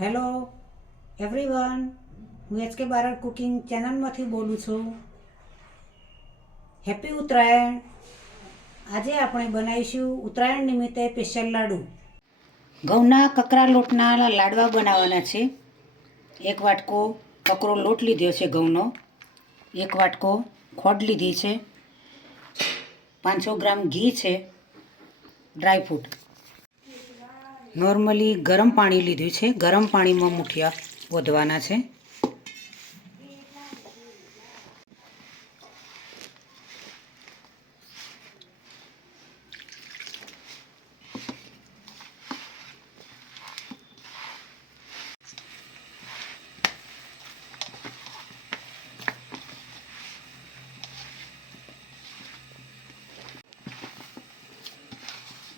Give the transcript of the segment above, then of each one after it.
Hello, everyone, હું H K Barad cooking ચેનલમાંથી બોલું છું. હેપી ઉત્તરાયણ. આજે આપણે બનાવીશું ઉત્તરાયણ નિમિત્તે સ્પેશિયલ લાડુ. ઘઉંના કકરા લોટના લાડવા બનાવવાના છે. એક વાટકો કકરો લોટ લીધો છે ઘઉંનો. એક વાટકો ખોડ લીધી છે. પાંચસો ગ્રામ ઘી છે. ડ્રાયફ્રૂટ. નોર્મલી ગરમ પાણી લીધું છે. ગરમ પાણીમાં મુઠિયા વધવાના છે.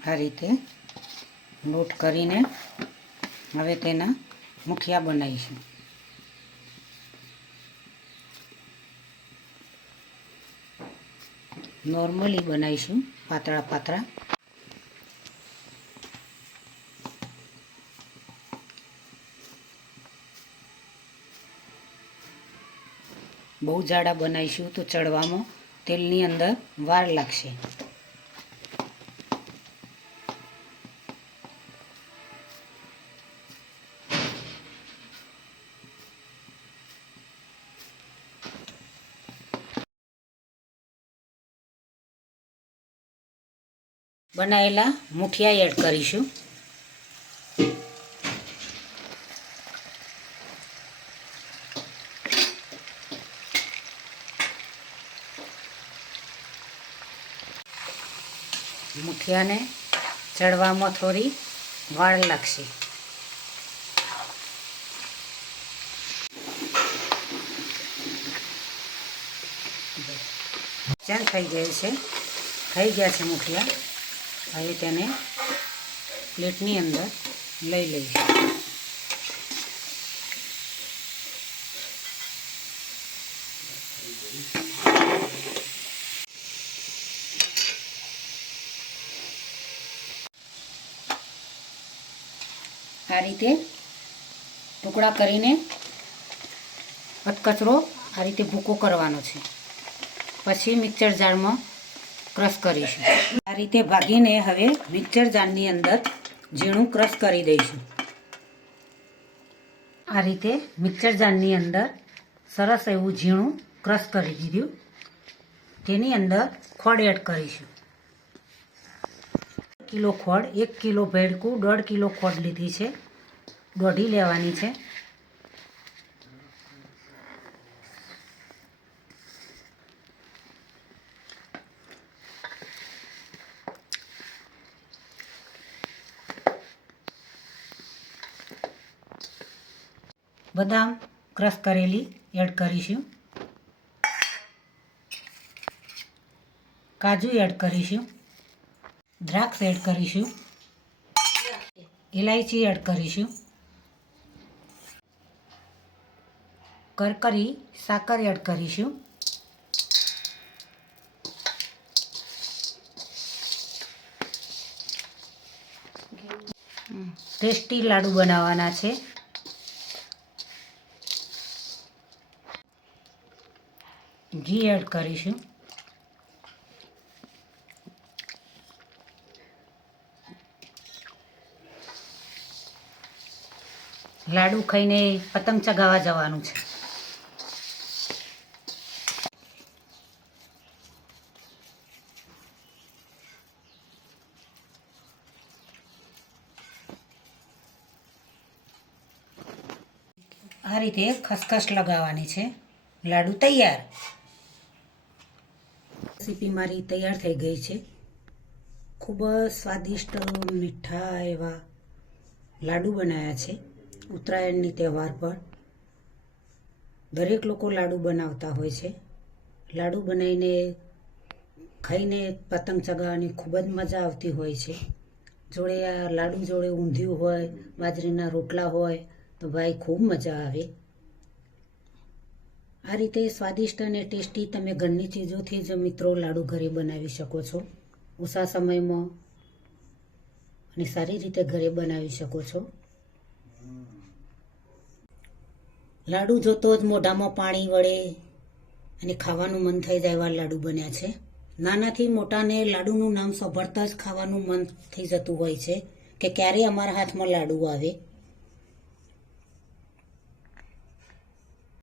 આ રીતે લોટ કરીને હવે તેના મુઠિયા બનાવીશું. નોર્મલી બનાવીશું પાતળા પાતળા. બહુ જાડા બનાવીશું તો ચડવામાં તેલની અંદર વાર લાગશે. બનાવેલા મુઠિયા એડ કરીશું. મુઠિયાને ચડવામાં થોડી વાળ લાગશે. ચાલ થઈ ગયું છે. થઈ ગયા છે મુઠિયા. હવે તેને પ્લેટની અંદર લઈ લઈશું આ રીતે ટુકડા કરીને કચરો આ રીતે ભૂકો કરવાનો છે. પછી મિક્સર જારમાં ક્રશ કરીશું. આ રીતે ભાગીને હવે મિક્સર જારની અંદર ઝીણું ક્રશ કરી દઈશું. આ રીતે મિક્સર જારની અંદર સરસ એવું ઝીણું ક્રશ કરી દીધું. તેની અંદર ખોડ એડ કરીશું. કિલો ખોડ, એક કિલો ભેડકું દોઢ કિલો ખોડ લીધી છે. દોઢી લેવાની છે. બદામ ક્રશ કરેલી, એડ કરીશું. કાજુ એડ કરીશું. દ્રાક્ષ એડ કરીશું. ઇલાયચી એડ કરીશું. કરકરી, સાકર એડ કરીશું. ટેસ્ટી લાડુ બનાવવાના છે. ઘી એડ કરીશું. લાડુ ખાઈને પતંગ ચગાવવા જવાનું છે. આ રીતે ખસખસ લગાવવાની છે. લાડુ તૈયાર. રેસીપી મારી તૈયાર થઈ ગઈ છે. ખૂબ સ્વાદિષ્ટ મીઠા એવા લાડુ બનાવ્યા છે ઉત્તરાયણની તહેવાર પર. દરેક લોકો લાડુ બનાવતા હોય છે. લાડુ બનાવીને ખાઈને પતંગ ચગાવવાની ખૂબ જ મજા આવતી હોય છે. જોડે આ લાડુ જોડે ઊંધિયું હોય, બાજરીના રોટલા હોય, તો ભાઈ ખૂબ મજા આવે. આ રીતે સ્વાદિષ્ટ અને ટેસ્ટી તમે ઘરની ચીજોથી જ મિત્રો લાડુ ઘરે બનાવી શકો છો. ઓછા સમયમાં અને સારી રીતે ઘરે બનાવી શકો છો. લાડુ જોતો જ મોઢામાં પાણી વળે અને ખાવાનું મન થઈ જાય એવા લાડુ બન્યા છે. નાનાથી મોટાને લાડુનું નામ સાંભળતા જ ખાવાનું મન થઈ જતું હોય છે કે ક્યારે અમારા હાથમાં લાડુ આવે.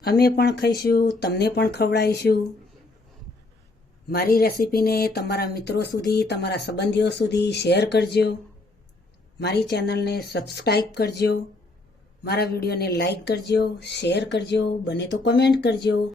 અમે પણ ખાઈશું, તમને પણ ખવડાવીશું. મારી રેસીપીને તમારા મિત્રો સુધી, તમારા સંબંધીઓ સુધી શેર કરજો. મારી ચેનલને સબસ્ક્રાઈબ કરજો. મારા વિડીયોને લાઈક કરજો, શેર કરજો, બને તો કમેન્ટ કરજો.